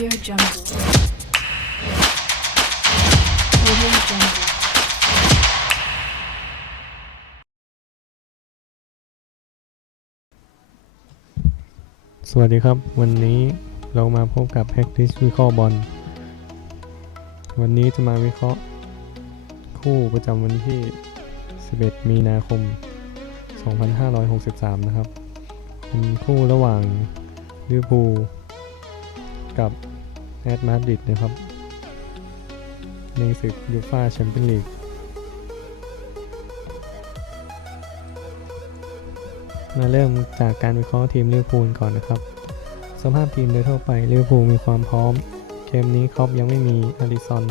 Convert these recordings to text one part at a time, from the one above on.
Audio Jungle. Audio Jungle. สวัสดีครับ วันนี้เรามาพบกับ Practice วิเคราะห์บอล วันนี้จะมาวิเคราะห์ คู่ประจำวันที่ 11 มีนาคม 2563 นะครับ เป็นคู่ระหว่างลิเวอร์พูลกับ แอตมาดริดนะครับ ในศึกยูฟ่าแชมเปี้ยนลีกมาเริ่มจากการวิเคราะห์ทีมลิเวอร์พูลก่อนนะครับ สภาพทีมโดยทั่วไปลิเวอร์พูลมีความพร้อม เกมนี้ครอปยังไม่มีอาริซอน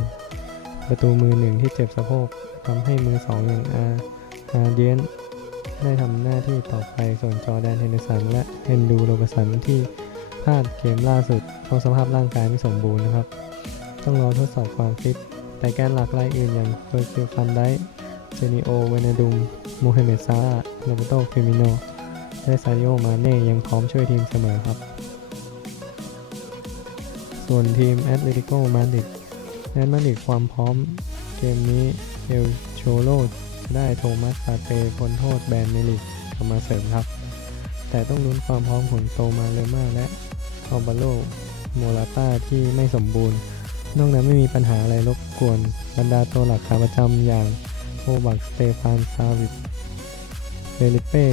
ประตูมือหนึ่งที่เจ็บสะโพกทำให้มือสองอย่างอาอาเดียนได้ทำหน้าที่ต่อไปส่วนจอแดนเฮนเดอร์สันและเฮนดูโรบสันที่ ลาดเกมล่าสุดเพราะสภาพร่างกายไม่สมบูรณ์นะครับ ต้องรอทดสอบความฟิต แต่แกนหลักรายอื่นอย่างเฟอร์คิวฟันไดเจนิโอเวนาดุมมเฮเมดซาร่าโรเบโตฟิมิโนและซาดิโอมาเน่ยังพร้อมช่วยทีมเสมอครับ ส่วนทีมแอตเลติโกมาดริดแอตมาดริดความพร้อมเกมนี้เอลโชโลได้โทมัสปาเต้พ้นโทษแบนในลีกกลับมาเสริมครับ แต่ต้องลุ้นความพร้อมของโตมาเลมาและ คอบาโลโมราต้าที่ไม่สมบูรณ์ นอกนั้นไม่มีปัญหาอะไรรบกวน บรรดาตัวหลักขาประจำอย่างโอบักสเตฟานซาวิดเฟลิเป้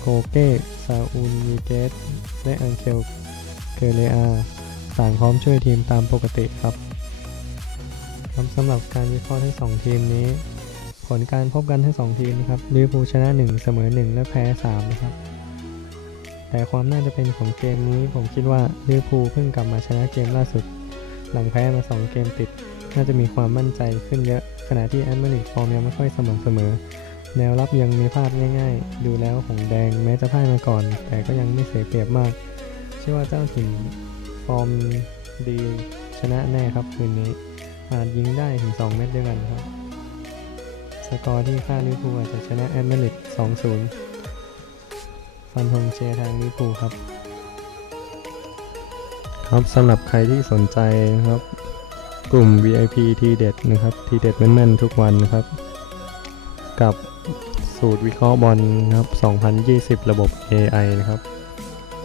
โกเก้ซาอูนวีเกสและอังเคลเกเรอาต่างพร้อมช่วยทีมตามปกติครับครับสำหรับการวิเคราะห์ทั้งสองทีมนี้ ผลการพบกันทั้งสองทีมนะครับลิเวอร์พูลชนะ 1 เสมอ 1 และแพ้ 3 นะครับ แต่ความน่าจะเป็นของเกมนี้ผมคิดว่าลิเวอร์พูลเพิ่งกลับมาชนะเกมล่าสุด หลังแพ้มา 2 เกมติด น่าจะมีความมั่นใจขึ้นเยอะ ขณะที่แอนมาริกฟอร์มยังไม่ค่อยสม่ำเสมอ แนวรับยังมีพลาดง่าย ๆ ดูแล้วของแดงแม้จะพ่ายมาก่อน แต่ก็ยังไม่เสียเปรียบมาก เชื่อว่าเจ้าถิ่นฟอร์มดีชนะแน่ครับคืนนี้อาจยิงได้ถึง 2 เม็ดด้วยกันครับ สกอร์ที่คาดลิเวอร์พูลอาจจะชนะแอดมาริด2-0 ฟันธงเชียร์ทางลิเวอร์พูครับ ครับสำหรับใครที่สนใจนะครับ กลุ่ม VIP ทีเด็ดนะครับ ทีเด็ดแม่นๆทุกวันนะครับ กับสูตรวิเคราะห์บอลนะครับ 2020 ระบบ AI นะครับ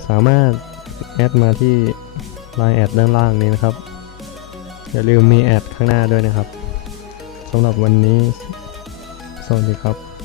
สามารถแอดมาที่ Line แอดด้านล่างนี้นะครับ อย่าลืมมีแอดข้างหน้าด้วยนะครับสำหรับวันนี้ สวัสดีครับ